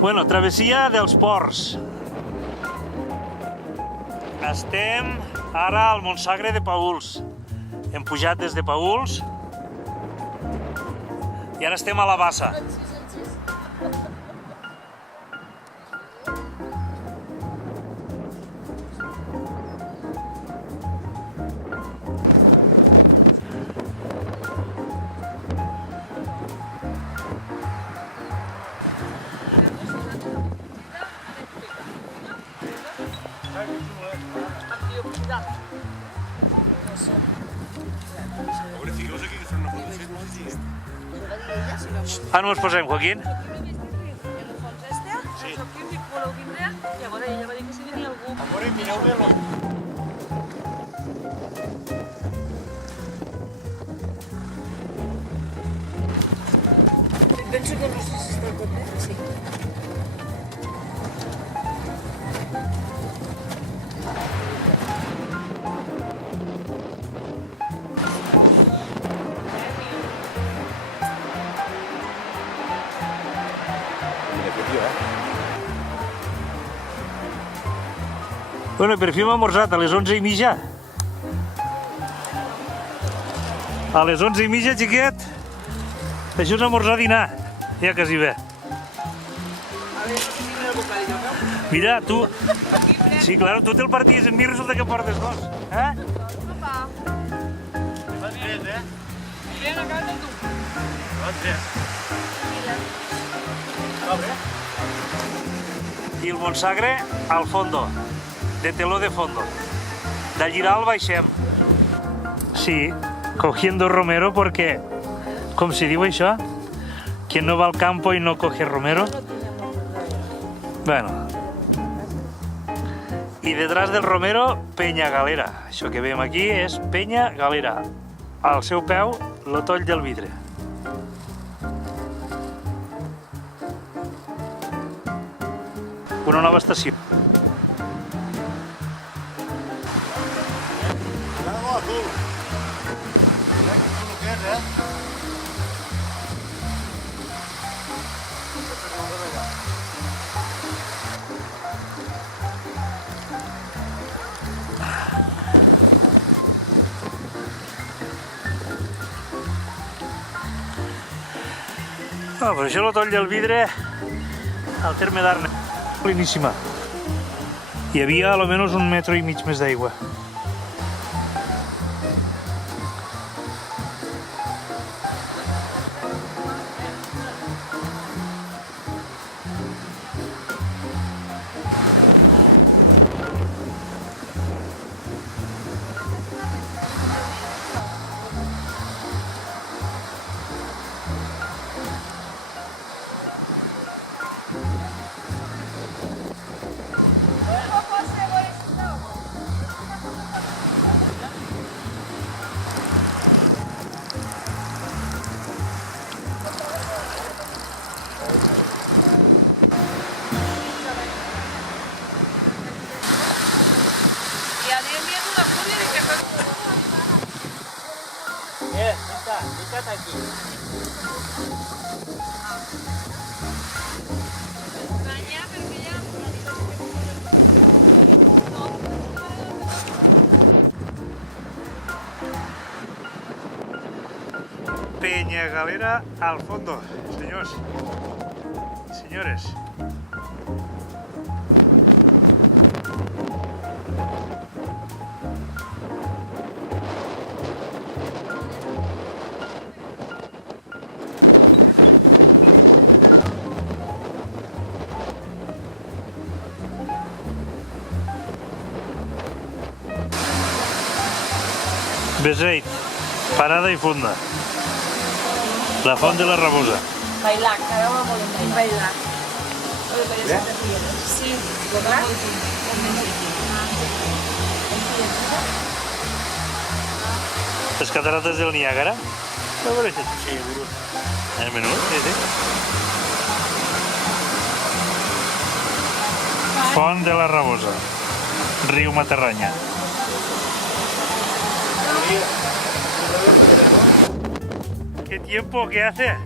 Bueno, travessia dels ports. Estem ara al Montsagre de Paüls. Hem pujat des de Paüls i ara estem a la Bassa. Ah, no ens posem, Joaquín? Sí. I a veure, ella va dir que si venia algú. A veure, mireu-me-lo. Penso que no sé si està tot bé. Sí. Bueno, per fi hem esmorzat a les 11:30. A les 11:30, xiquet. Això és esmorzar dinar. Ja quasi bé. A veure si tindré el bocadillo, no? Mira, tu... Sí, claro, tu te'l parties amb mi, resulta que portes dos. Eh? Papa. Vas tres, eh? Ven acá, ven tú. Vas tres. I el Montsagre al fondo, de teló de fondo. De Giral baixem. Sí, cogiendo romero porque, com se diu això? Quien no va al campo y no coge romero. Bueno. I detrás del romero, Penya Galera. Això que veiem aquí és Penya Galera. Al seu peu, l'Otoll del Vidre. Una nova estació. Ah, però això és l'Otoll del Vidre al terme d'Arnes. Pleníssima. Hi havia almenys 1,5 metres més d'aigua. Fica't aquí. Penya Galera al fondo, senyors i senyores. Beseit, parada i fonda. La font de la Rabosa. Bailac, acabamos molt bailac. Sí, ¿verdad? Les catarates del Niàgara. A veure si sí, menut. Menut, sí, sí. Font de la Rabosa. Riu Matarranya. ¿Qué tiempo? ¿Qué hace?